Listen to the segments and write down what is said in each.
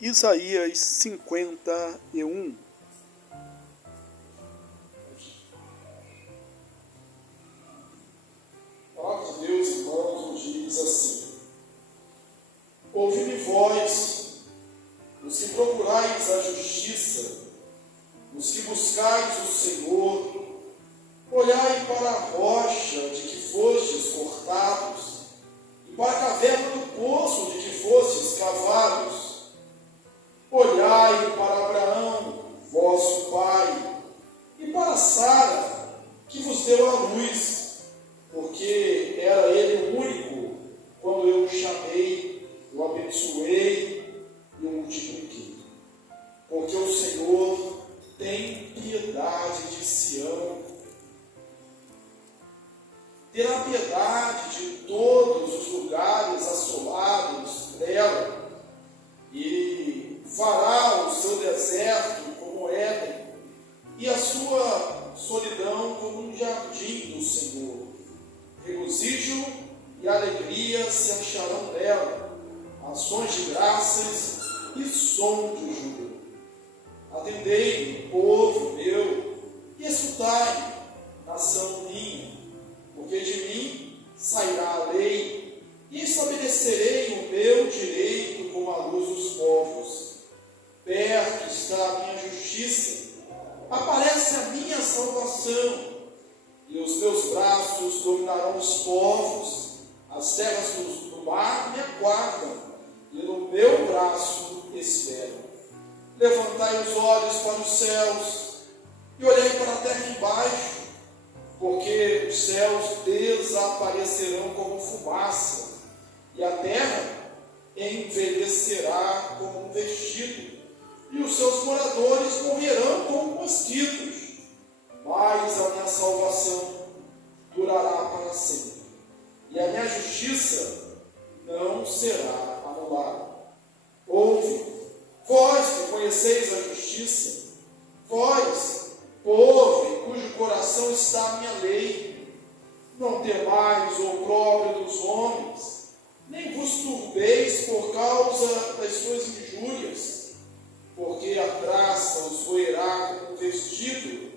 Isaías 51. A palavra de Deus, irmãos, nos diz assim: ouvi-me vós, os que procurais a justiça, os que buscais o Senhor, olhai para a rocha de que fostes cortados, e para a caverna do poço de que fostes cavados. Olhai para Abraão, vosso pai, e para Sara, que vos deu a luz, porque era ele o único, quando eu o chamei, o abençoei e o multipliquei. Porque o Senhor tem piedade de Sião, terá piedade de todos os lugares assolados dela, e fará o seu deserto como Éden, e a sua solidão como um jardim do Senhor. Regozijo e alegria se acharão dela, ações de graças e som de júbilo. Atendei-me, povo meu, e escutai, nação minha, porque de mim sairá a lei, e estabelecerei o meu direito como a luz dos povos. Perto está a minha justiça, aparece a minha salvação, e os meus braços dominarão os povos, as terras do mar me aguardam, e no meu braço esperam. Levantai os olhos para os céus, e olhai para a terra embaixo, porque os céus desaparecerão como fumaça, e a terra envelhecerá como um vestido, e os seus moradores morrerão como mosquitos. Mas a minha salvação durará para sempre, e a minha justiça não será anulada. Ouve, vós que conheceis a justiça, vós, povo em cujo coração está a minha lei, não temais o opróbrio dos homens, nem vos turbeis por causa das suas injúrias, porque a traça os roerá como um vestido,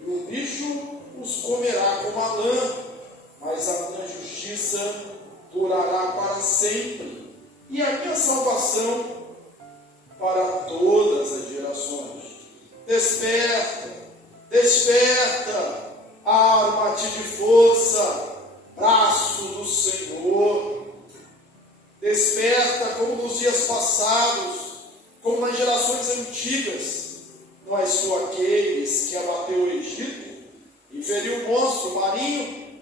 e o bicho os comerá como a lã, mas a minha justiça durará para sempre, e a minha salvação para todas as gerações. Desperta, desperta, arma-te de força, braço do Senhor. Desperta como nos dias passados, como nas gerações antigas. Não és tu aqueles que abateu o Egito e feriu o monstro marinho?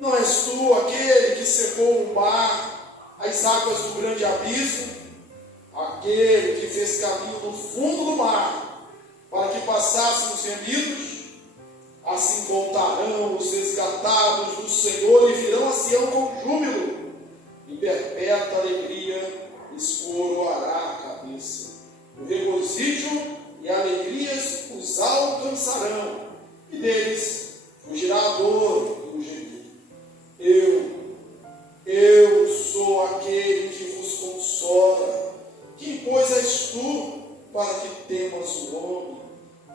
Não és tu aquele que secou o mar, as águas do grande abismo? Aquele que fez caminho no fundo do mar, para que passassem os remidos? Assim voltarão os resgatados do Senhor e virão a Sião com júbilo, e perpétua alegria lhes coroará a cabeça. O regozijo e alegrias os alcançarão, e deles fugirá a dor e o gemido. Eu sou aquele que vos consola. Quem, pois, és tu para que temas o homem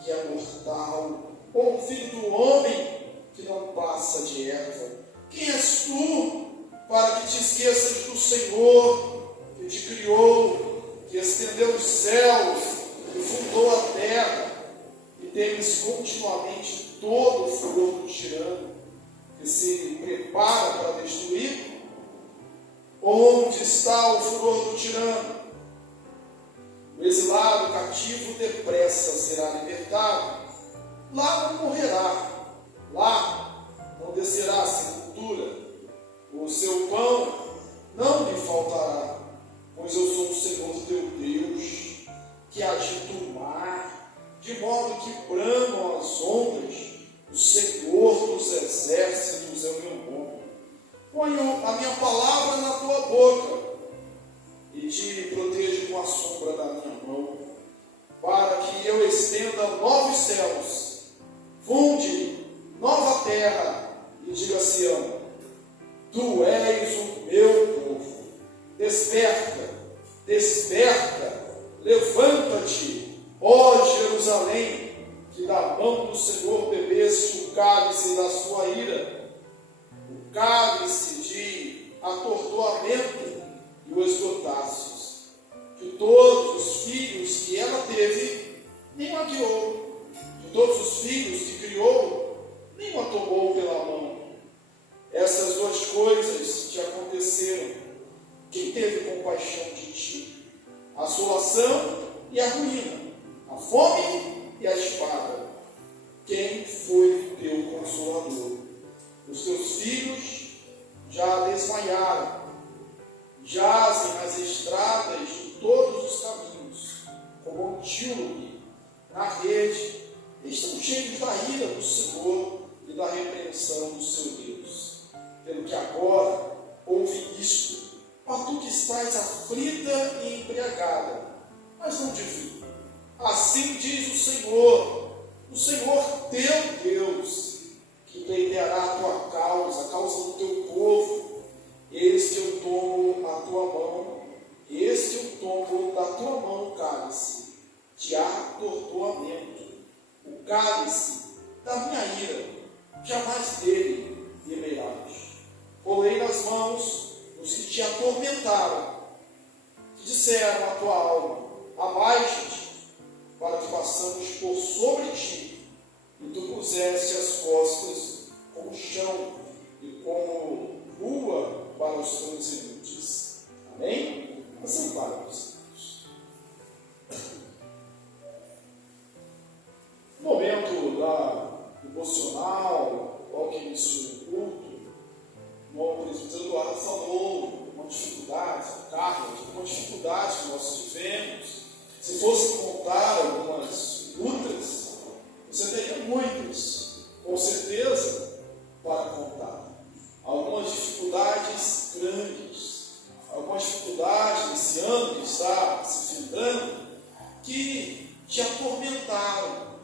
que é mortal, ou o filho do homem que não passa de erva? Quem és tu para que te esqueças do Senhor que te criou, que estendeu os céus, que fundou a terra, e temes continuamente todo o furor do tirano, que se prepara para destruir? Onde está o furor do tirano? O exilado cativo depressa será libertado. Lá não morrerá, lá não descerá a sepultura. O seu pão não lhe faltará, pois eu sou o Senhor teu Deus, que agita o mar, de modo que bramam as ondas. O Senhor dos exércitos é o meu nome. Ponho a minha palavra na tua boca, e te protejo com a sombra da minha mão, para que eu estenda novos céus, funde nova terra, e diga a Sião: tu és o meu povo. Desperta, desperta, Levanta-te, ó Jerusalém, que da mão do Senhor bebeste o cálice da sua ira, o cálice de atordoamento e o esgotastes, que todos os filhos que ela teve, nem a guiou, que todos os filhos que criou, nem a tomou pela mão. Essas duas coisas te aconteceram. Quem teve compaixão de ti? A assolação e a ruína, a fome e a espada. Quem foi teu consolador? Os teus filhos já desmaiaram, jazem nas estradas de todos os caminhos, como um antílope na rede, estão cheios da ira do Senhor e da repreensão do seu Deus. Pelo que agora ouve isto, ó tu que estás aflita e embriagada, mas não divide. Assim diz o Senhor teu Deus, que pleiteará a tua causa, a causa do teu povo. Eis que eu tomo a tua mão, eis que eu tomo da tua mão o cálice de atordoamento, o cálice da minha ira, jamais dele beberás. Colei nas mãos os que te atormentaram, que disseram à tua alma: abaixa-te, para que passamos por sobre ti, e tu puseste as costas como chão e como rua para os transeuntes. Amém? Assim para os irmãos. No momento da devocional, logo que iniciou o culto, o presbítero Eduardo falou uma dificuldade, Carlos, uma dificuldade que nós tivemos. Se fosse contar algumas lutas, você teria muitas, com certeza, para contar. Algumas dificuldades grandes, algumas dificuldades nesse ano que está se findando, que te atormentaram,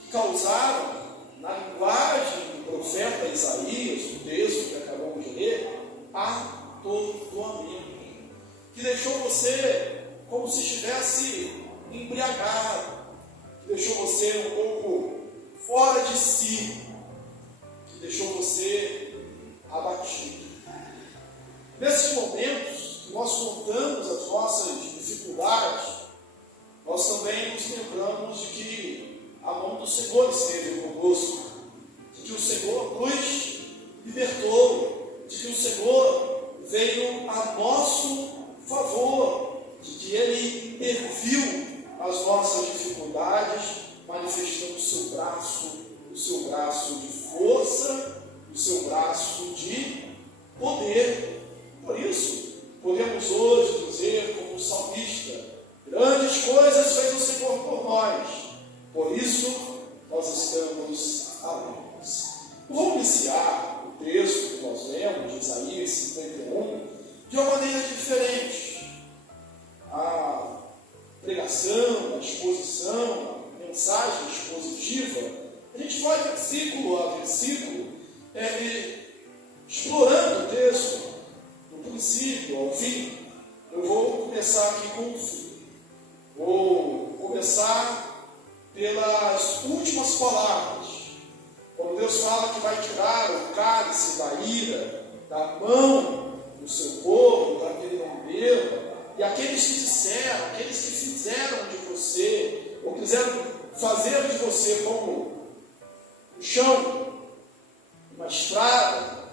que causaram, na linguagem do profeta Isaías, o texto que acabamos de ler, atordoamento, que deixou você como se estivesse embriagado, que deixou você um pouco fora de si, que deixou você abatido. Nesses momentos que nós contamos as nossas dificuldades, nós também nos lembramos de que a mão do Senhor esteve conosco, de que o Senhor nos libertou, de que o Senhor veio a nosso favor, de que Ele interviu as nossas dificuldades, manifestando o seu braço de força, o seu braço de poder. Por isso, podemos hoje dizer, como o salmista: grandes coisas fez o Senhor por nós, por isso nós estamos alegres. Vou iniciar o texto que nós lemos, de Isaías 51, de uma maneira diferente. A pregação, a exposição, a mensagem expositiva, a gente vai versículo a versículo, explorando o texto, do princípio ao fim. Eu vou começar aqui com o fim. Vou começar pelas últimas palavras. Quando Deus fala que vai tirar o cálice da ira da mão do seu povo, para que ele não beba, e aqueles que disseram, aqueles que fizeram de você, ou quiseram fazer de você como um chão, uma estrada,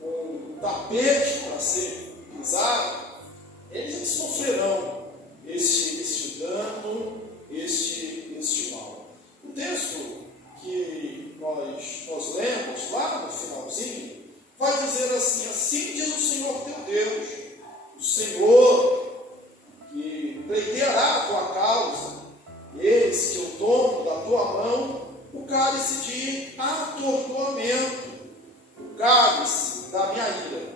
um tapete para ser pisado, eles sofrerão este dano, este mal. O texto que nós lemos lá no finalzinho vai dizer assim: assim diz o Senhor teu Deus, o Senhor que pleiteará a tua causa, eis que eu tomo da tua mão o cálice de atordoamento, o cálice da minha ira,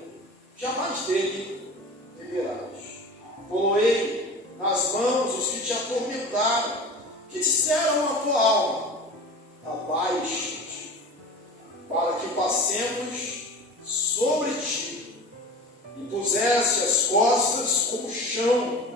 jamais dele beberás. Poloei nas mãos os que te atormentaram, que disseram à tua alma: abaixa-te, para que passemos sobre ti, e puseste as costas como chão,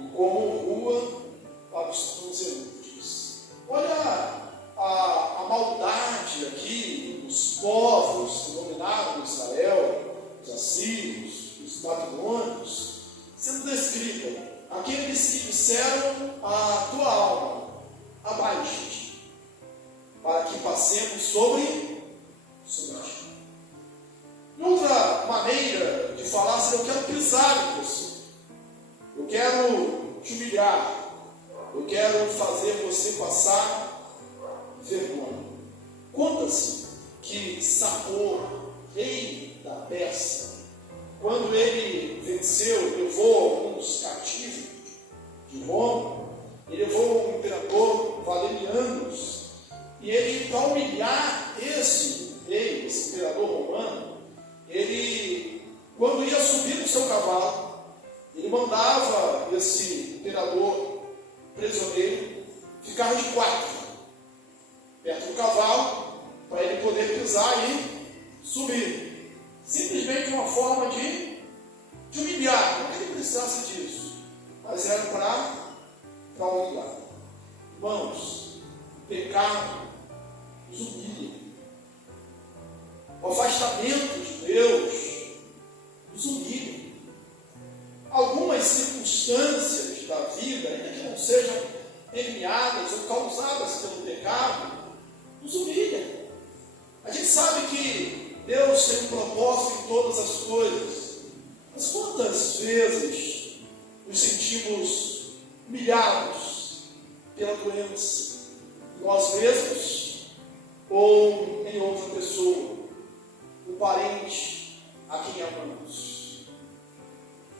e como rua para os transeuntes. Olha a maldade aqui dos povos que dominaram Israel, os assírios, os babilônios, sendo descrita. Aqueles que disseram a tua alma, abaixa-te, para que passemos sobre ti. Outra maneira de falar seria: eu quero pisar em você, eu quero te humilhar, eu quero fazer você passar vergonha. Conta-se que Saul, rei da Pérsia, quando ele venceu, levou alguns cativos de Roma, ele levou o imperador Valerianos, e ele, para humilhar esse rei, esse imperador romano, ele, quando ia subir no seu cavalo, ele mandava esse imperador prisioneiro ficar de quatro, perto do cavalo, para ele poder pisar e subir. Simplesmente uma forma de humilhar, não que ele precisasse disso, mas era para humilhar. Irmãos, o pecado nos humilha. O afastamento de Deus nos humilha. Algumas circunstâncias da vida, ainda que não sejam permeadas ou causadas pelo pecado, nos humilham. A gente sabe que Deus tem um propósito em todas as coisas, mas quantas vezes nos sentimos humilhados pela doença em nós mesmos ou em outra pessoa, um parente a quem amamos?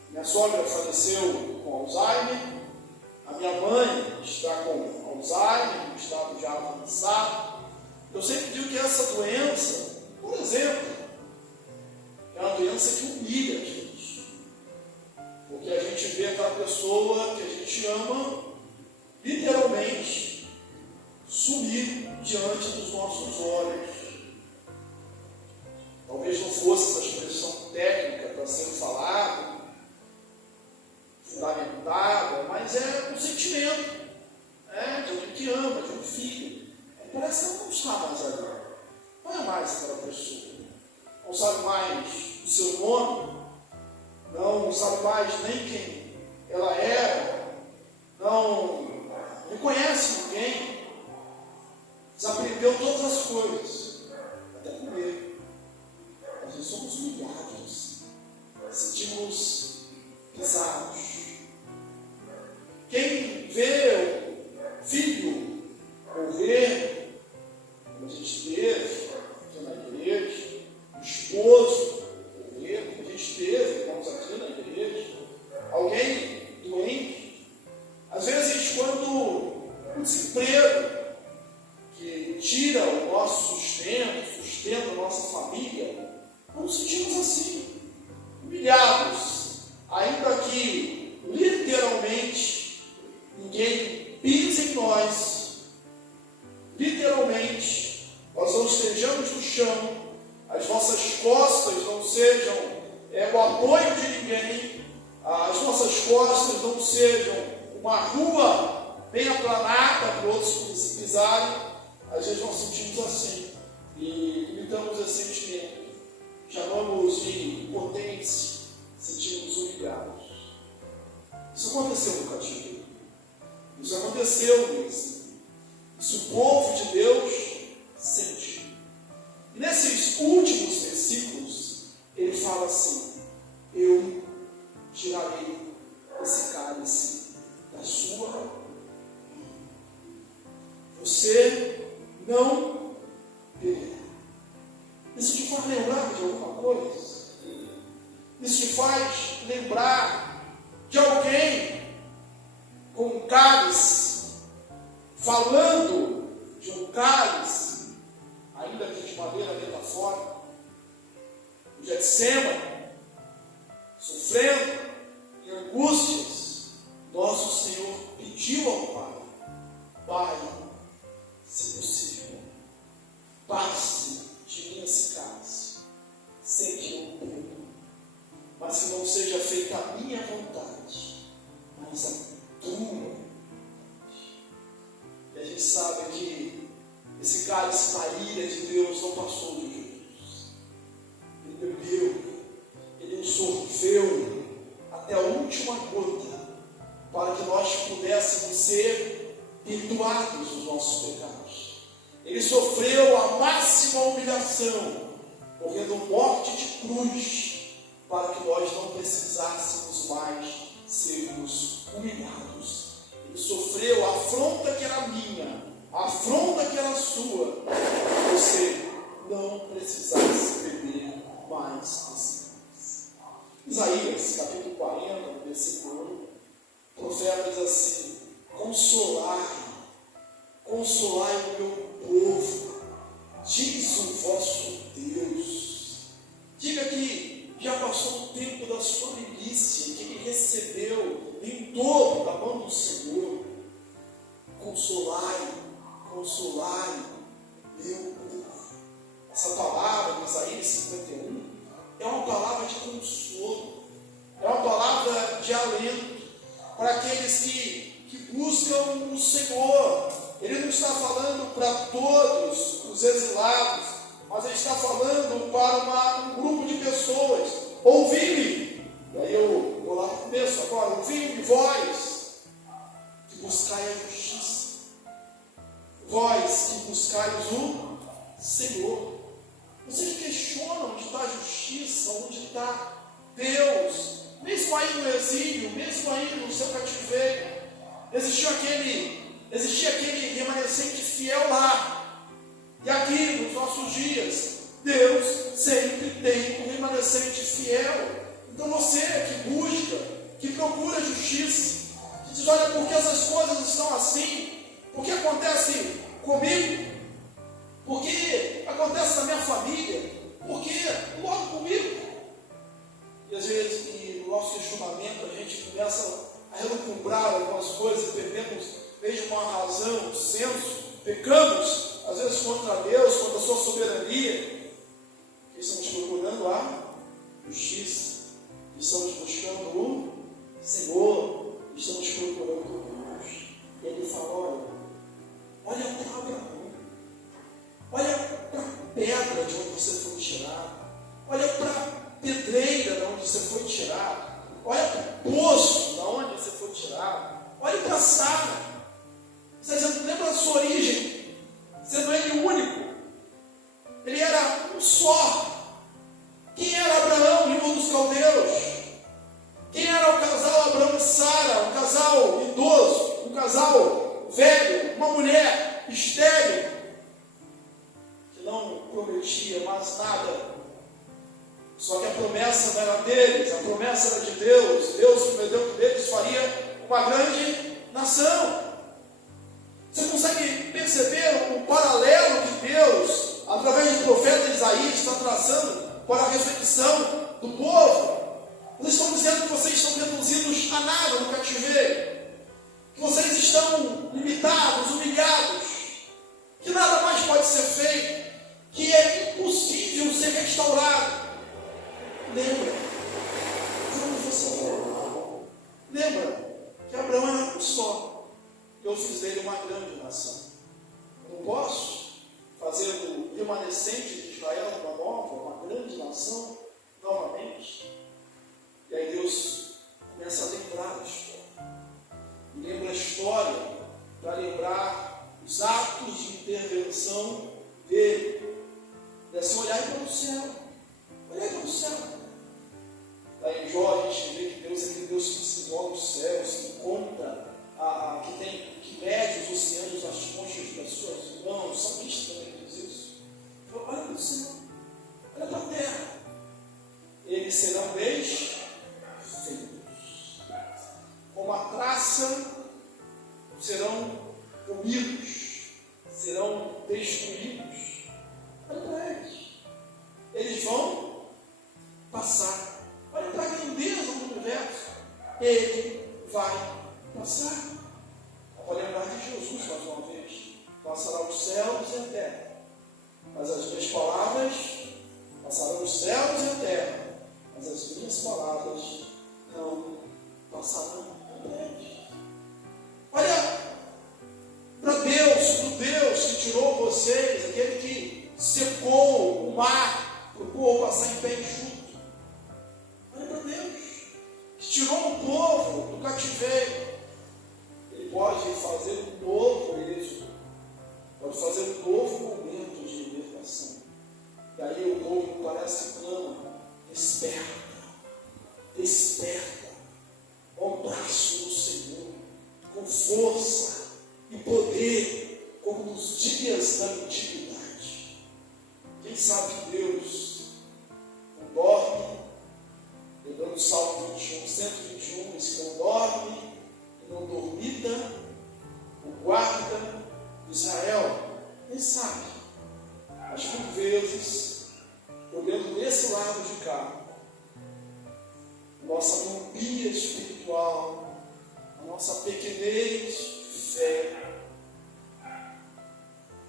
Minha sogra faleceu com Alzheimer, a minha mãe está com Alzheimer, no estado já avançado. Eu sempre digo que essa doença, por exemplo, é uma doença que humilha a gente, porque a gente vê aquela pessoa que a gente ama literalmente sumir diante dos nossos olhos. Talvez não fosse essa expressão técnica para ser falada, fundamentada, mas é um sentimento, de alguém que ama, de um filho. Parece que ela não está mais ali, não é mais aquela pessoa, não sabe mais o seu nome, não sabe mais nem quem ela era, não reconhece ninguém, desaprendeu todas as coisas, até comer. Às vezes somos humilhados, sentimos pisados. Quem vê o filho morrer, como a gente teve aqui na igreja, o esposo morrer, como a gente teve, irmãos, aqui na igreja, alguém doente, às vezes quando o desemprego que tira o nosso sustento, sustenta a nossa família, nós nos sentimos assim, humilhados, ainda que literalmente ninguém pise em nós, literalmente nós não estejamos no chão, as nossas costas não sejam o apoio de ninguém, as nossas costas não sejam uma rua bem aplanada para outros pisarem. Às vezes nós sentimos assim e limitamos esse sentimento, chamamos de impotência, sentimos humilhados. Isso aconteceu no cativeiro, isso aconteceu no exílio, isso o povo de Deus sente. E nesses últimos versículos ele fala assim: eu tirarei esse cálice da sua mão. Você não beberá. Isso te faz lembrar de alguma coisa? Isso te faz lembrar de alguém com um cálice, falando de um cálice, ainda que de maneira metafórica, o Getsêmani, sofrendo em angústias, nosso Senhor pediu ao Pai: Pai, se possível, passe de mim esse cálice, sem que eu beba, mas que não seja feita a minha vontade, mas a pudéssemos ser perdoados dos nossos pecados. Ele sofreu a máxima humilhação, morrendo morte de cruz, para que nós não precisássemos mais sermos humilhados. Ele sofreu a afronta que era minha, a afronta que era sua, para que você não precisasse beber mais esse cálice. Isaías, capítulo 40, versículo 1, o profeta diz assim: consolai o meu povo, diz o vosso Deus. Diga que já passou o tempo da sua milícia, que ele recebeu em dobro da mão do Senhor. Consolai meu povo. Essa palavra de Isaías 51 é uma palavra de consolo, é uma palavra de alento para aqueles que buscam o Senhor. Ele não está falando para todos os exilados, mas ele está falando para um grupo de pessoas. Ouvi-me, e aí eu vou lá no começo agora, ouvi-me, vós que buscai a justiça, vós que buscais o Senhor. Vocês questionam onde está a justiça, onde está Deus, mesmo aí no exílio, mesmo aí no seu cativeiro. Existia aquele remanescente fiel lá. E aqui, nos nossos dias, Deus sempre tem um remanescente fiel. Então você que busca, que procura justiça, que diz: olha, por que essas coisas estão assim? Por que acontece comigo? Por que acontece na minha família? Por que logo comigo? E às vezes, no nosso questionamento, a gente começa a relumbrar algumas coisas, perdemos mesmo uma razão, um senso, pecamos, às vezes contra Deus, contra a sua soberania. E estamos procurando a justiça, estamos buscando o Senhor, estamos procurando Deus. E ele fala: olha para Abraão, olha para a pedra de onde você foi tirado, olha para a pedreira de onde você foi tirado, olha para o poço de onde você foi tirado, olha para a Sara. Você lembra da sua origem, sendo ele único, ele era um só. Quem era Abraão e Ur dos Caldeus? Quem era o casal Abraão e Sara? Um casal idoso, um casal velho, uma mulher estéril, que não prometia mais nada. Só que a promessa não era deles, a promessa era de Deus. Deus prometeu que deles faria uma grande nação. Você consegue perceber o paralelo que Deus, através do profeta Isaías, está traçando para a reflexão do povo? Vocês estão dizendo que vocês estão reduzidos a nada no cativeiro, que vocês estão limitados, humilhados, que nada mais pode ser feito, que é impossível ser restaurado. Lembra de onde você veio? Lembra que Abraão era um só. Eu fiz dele uma grande nação. Eu não posso fazer o remanescente de Israel uma nova, uma grande nação novamente. E aí Deus começa a lembrar a história. E lembra a história para lembrar os atos de intervenção dele. E assim, olhar para o céu. Olhar para o céu. Lá em Jó a gente vê que Deus é aquele Deus que se move os céus, que conta, que mede os oceanos nas conchas das suas mãos. O salmista também diz isso. Então, olha para o céu, olha para a terra. Eles serão desfeitos. Como a traça, serão comidos, serão destruídos. Olha para eles. Eles vão passar. Olha para a grandeza do universo. Ele vai passar. Pode lembrar de Jesus mais uma vez. Passará os céus e a terra, mas as minhas palavras passarão os céus e a terra, mas as minhas palavras não passarão. Olha para Deus, do Deus que tirou vocês, aquele que secou o mar para o povo passar em pé enxuto. Olha para Deus, que tirou o povo do cativeiro. força e poder como nos dias da antiguidade. Quem sabe que Deus não dorme? Lembrando o Salmo 121, esse não dorme e não dormita, o guarda de Israel. Quem sabe? Mas por vezes, olhando desse lado de cá, nossa miopia espiritual, a nossa pequenez de fé,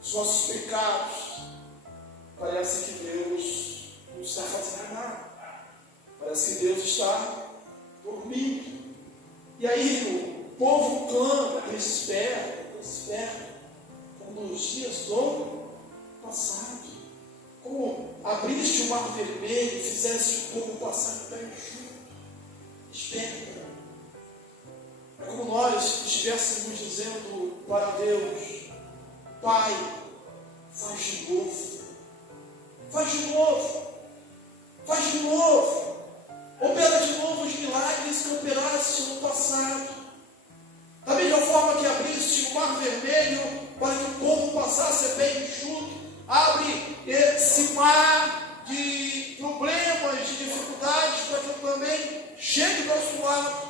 os nossos pecados, parece que Deus não está fazendo nada. Parece que Deus está dormindo. E aí o povo clama, desperta, como nos dias do passado. Como abriste o mar vermelho, fizeste o povo passar de pé junto. Desperta. É como nós estivéssemos dizendo para Deus: Pai, faz de novo. Faz de novo. Faz de novo. Opera de novo os milagres que operaste no passado. Da mesma forma que abriste o mar vermelho para que o povo passasse bem enxuto, abre esse mar de problemas, de dificuldades, para que eu também chegue do outro lado.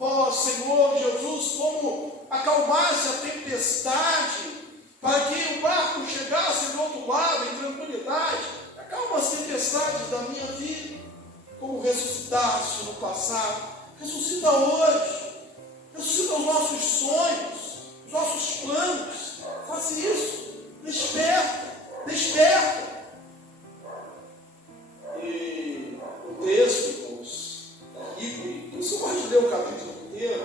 Ó Senhor Jesus, como acalmasse a tempestade, para que o barco chegasse do outro lado em tranquilidade. Acalma as tempestades da minha vida, como ressuscitaste no passado. Ressuscita hoje, ressuscita os nossos sonhos, os nossos planos. Faça isso, desperta, desperta. E o texto, irmãos, é rico, e por isso eu gosto de ler o capítulo inteiro.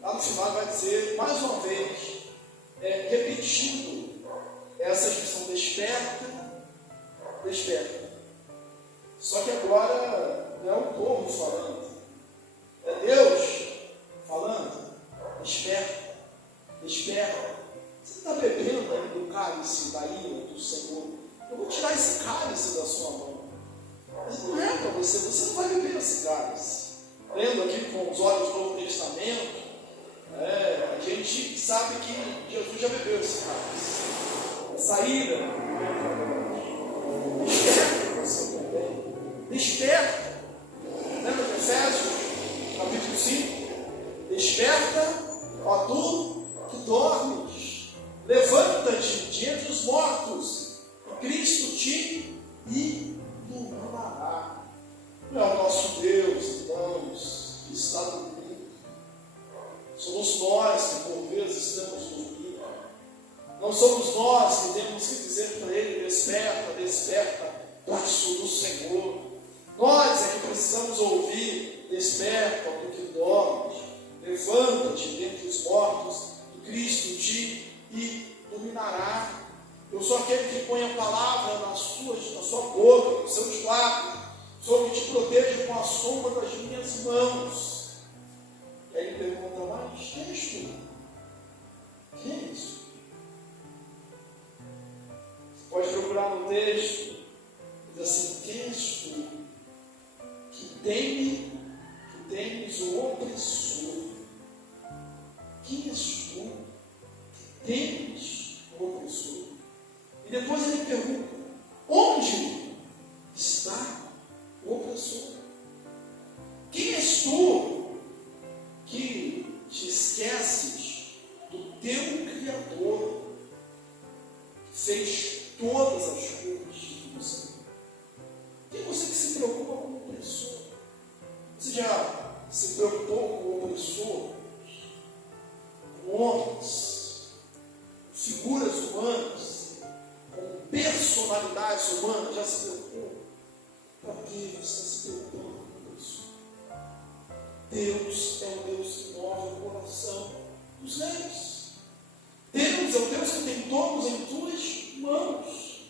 Lá no final vai dizer, mais uma vez, repetindo essa expressão: desperta, desperta. Só que agora não é o povo falando, é Deus falando. Desperta, desperta. Você está bebendo aí do cálice da ira do Senhor? Eu vou tirar esse cálice da sua mão. Mas não é para você, você não vai beber esse cálice. Lendo aqui com os olhos do Novo Testamento, a gente sabe que Jesus já bebeu esse cálice. Essa ira, desperta você também. Desperta. Lembra de Efésios, capítulo 5? Desperta, ó tu que dormes. Levanta-te de entre os mortos, e Cristo te iluminará. Não é o nosso Deus, irmãos, que está dormindo. Somos nós que por vezes estamos dormindo. Não somos nós que temos que dizer para Ele: desperta, desperta, braço do Senhor. Nós é que precisamos ouvir: desperta, tu que dormes, levanta-te dentre os mortos, e Cristo te iluminará. Eu sou aquele que põe a palavra na sua boca, nos seus lábios. Sou o que te protejo com a sombra das minhas mãos. E aí ele pergunta: mas quem és tu? Quem é isso? Você pode procurar no texto, diz assim: quem és tu? Que temes o opressor. Quem és tu? Que temes o opressor. E depois ele pergunta: onde está o opressor? Quem és tu que te esqueces do teu Criador, que fez todas as coisas que você? Quem é você que se preocupa com o opressor? Você já se preocupou com o opressor? Com homens, figuras humanas, com personalidades humanas? Já se preocupou? Para que você está se preocupando com isso? Deus é o Deus que move o coração dos reis. Deus é o Deus que tem todos em tuas mãos.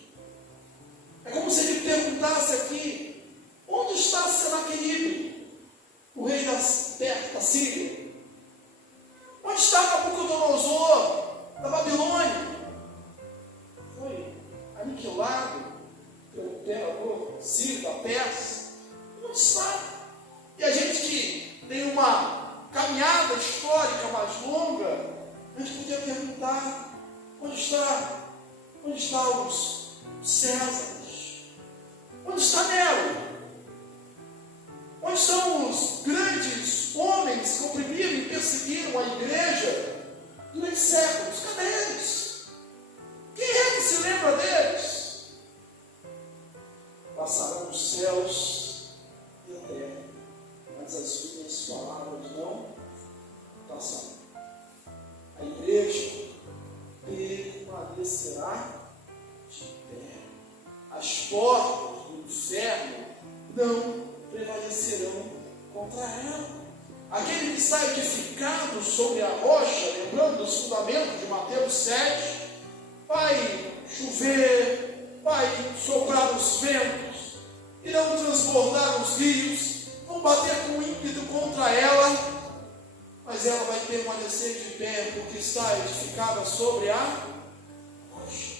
É como se ele perguntasse aqui: onde está Senaqueribe, o rei da Síria? Onde está Nabucodonosor, da Babilônia? Foi aniquilado pelo imperador Ciro da Pérsia. Onde está? E a gente que tem uma caminhada histórica mais longa, A gente podia perguntar: onde estão os Césares? Onde está Nero? Onde estão os grandes homens que oprimiram e perseguiram a igreja durante séculos? Cadê eles? Quem é que se lembra deles? Passarão os céus e a terra, mas as minhas palavras não passarão. A igreja permanecerá de pé. As portas do inferno não prevalecerão contra ela. Aquele que está edificado sobre a rocha, lembrando dos fundamentos de Mateus 7, vai chover, vai soprar os ventos, irão transbordar os rios, vão bater com ímpeto contra ela, mas ela vai permanecer de pé, porque está edificada sobre a rocha.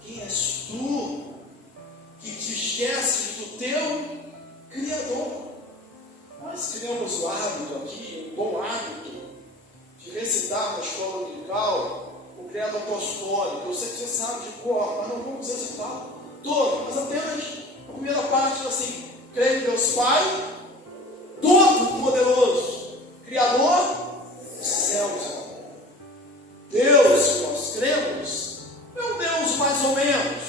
Quem és tu que te esqueces do teu Criador? Nós criamos o hábito aqui, um bom hábito, de recitar na escola dominical o credo apostólico. Eu sei que você sabe de cor, mas não vamos recitar todo, mas apenas a primeira parte assim: creio em Deus Pai, Todo-Poderoso, Criador dos céus e da terra. Deus que nós cremos não é um Deus mais ou menos,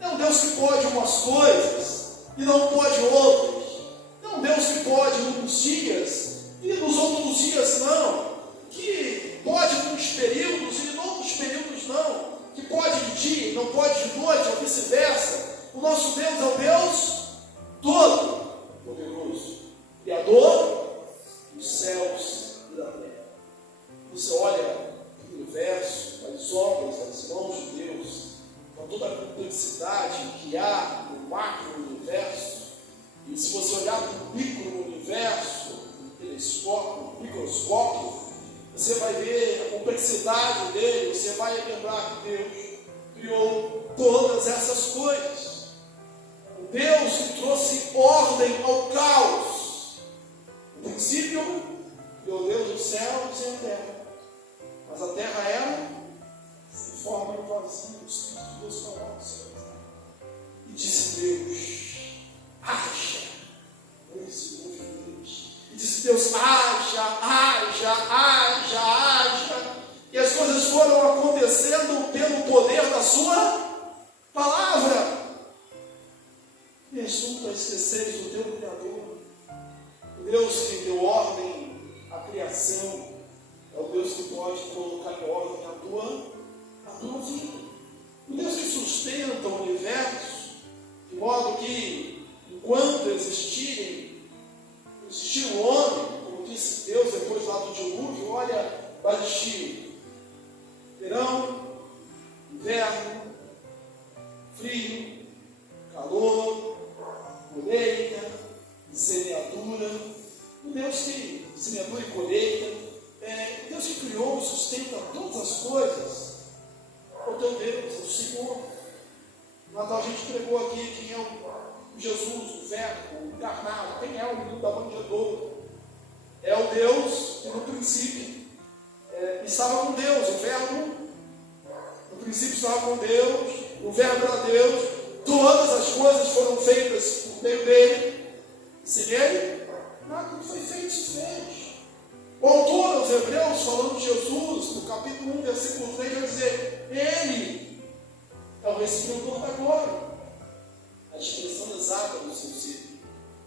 não é um Deus que pode umas coisas e não pode outras, não é um Deus que pode nos dias e nos outros dias não, que pode nos períodos e em outros períodos não, que pode de dia e não pode de noite, ou vice-versa. O nosso Deus é o Deus Todo-Poderoso, Criador dos céus e da terra. Você olha o universo, as obras das mãos de Deus, com toda a complexidade que há no macro-universo, e se você olhar para o micro-universo, no telescópio, no microscópio, você vai ver a complexidade dele, você vai lembrar que Deus criou todas essas coisas. O Deus que trouxe ordem ao caos. No princípio, criou Deus os céus e a terra. Mas a terra era sem forma e vazia, o Espírito de Deus falava no céu. E disse Deus: haja. E disse Deus: haja, haja, haja, haja. E as coisas foram acontecendo pelo poder da sua palavra. E és tu a esqueceres o teu Criador, o Deus que deu ordem à criação, é o Deus que pode colocar em ordem a tua vida. O Deus que sustenta o universo, de modo que, enquanto existir o homem, como disse Deus depois lá do dilúvio, olha, vai existir verão, inverno, frio, calor, colheita, semeadura. O Deus que semeadura e colheita, Deus que criou e sustenta todas as coisas, o teu Deus, o Senhor. No Natal a gente pregou aqui quem é o Jesus, o Verbo, o encarnado, quem é o menino da manjedoura. É o Deus que no princípio estava com Deus, o Verbo no princípio estava com Deus, o Verbo era Deus, todas as coisas foram feitas por meio dele, e sem ele, nada que foi feito se fez. O autor aos Hebreus, falando de Jesus, no capítulo 1, versículo 3, vai dizer: ele é o recebedor da glória, a expressão exata do seu ser,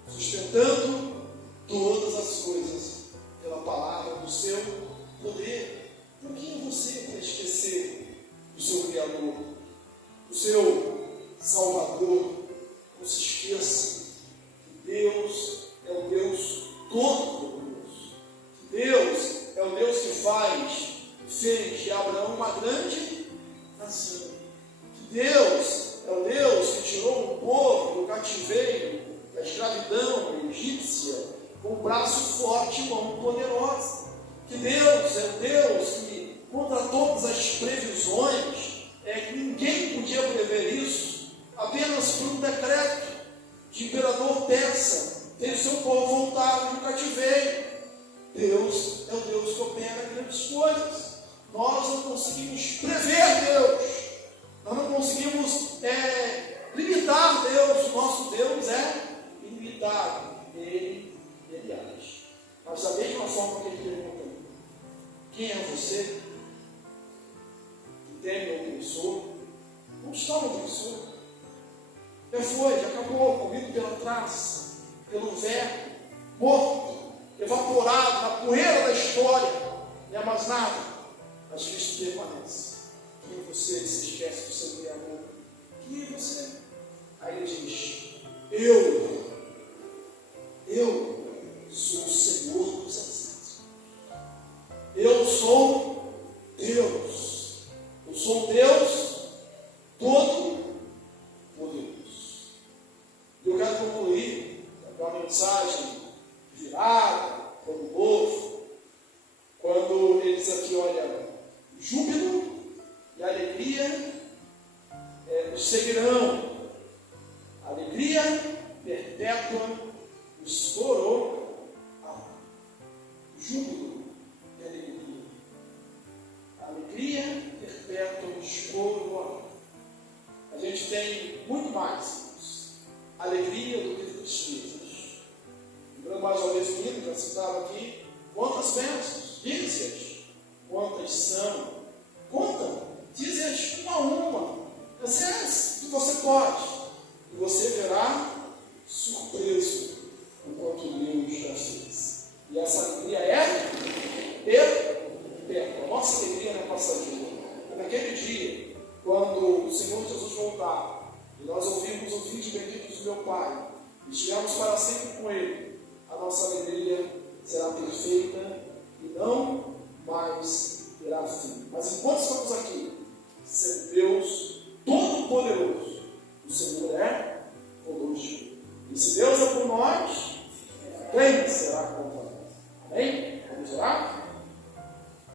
sustentando todas as coisas pela palavra do seu poder. Por que você vai esquecer do seu Criador, do seu Salvador? Não se esqueça que Deus é o Deus Todo-Poderoso. Deus é o Deus que fez de Abraão uma grande nação. Deus é o Deus que tirou o povo do cativeiro, da escravidão egípcia, com o braço forte e mão poderosa. Que Deus é o Deus que, contra todas as previsões, que ninguém podia prever isso, apenas por um decreto de imperador persa, fez o seu povo voltar do cativeiro. Deus é o Deus que opera grandes coisas. Nós não conseguimos prever Deus. Nós não conseguimos limitar Deus. O nosso Deus é ilimitado. Ele age. Mas da mesma forma que ele pergunta: quem é você? Que teme o opressor? Não está no opressor. Já foi, já acabou, comido pela traça, pelo verbo, morto, evaporado na poeira da história. Não é mais nada. Mas Cristo permanece. Quem é você? Se esquece do seu Criador. Quem é você? Aí ele diz: Eu sou o Senhor dos Exércitos. Eu sou Deus. Eu sou Deus todo-poderoso. Eu quero concluir com uma mensagem virada, como novo, quando ele diz aqui: olha, júbilo e alegria nos seguirão. Alegria perpétua nos coroará. Júbilo e alegria. Alegria perpétua nos coroará. A gente tem muito mais alegria do que tristezas. Lembrando mais uma vez o hino que eu citava aqui: quantas bênçãos, dize-as, quantas são, contam, dize-as uma a uma, as que você pode, e você verá surpreso com quanto Deus já fez. E essa alegria é perpétua. A nossa alegria não é passageira. É naquele dia, quando o Senhor Jesus voltar, e nós ouvirmos o vídeo bendito do meu Pai, e estivermos para sempre com Ele, a nossa alegria será perfeita e não mais terá fim. Mas enquanto estamos aqui,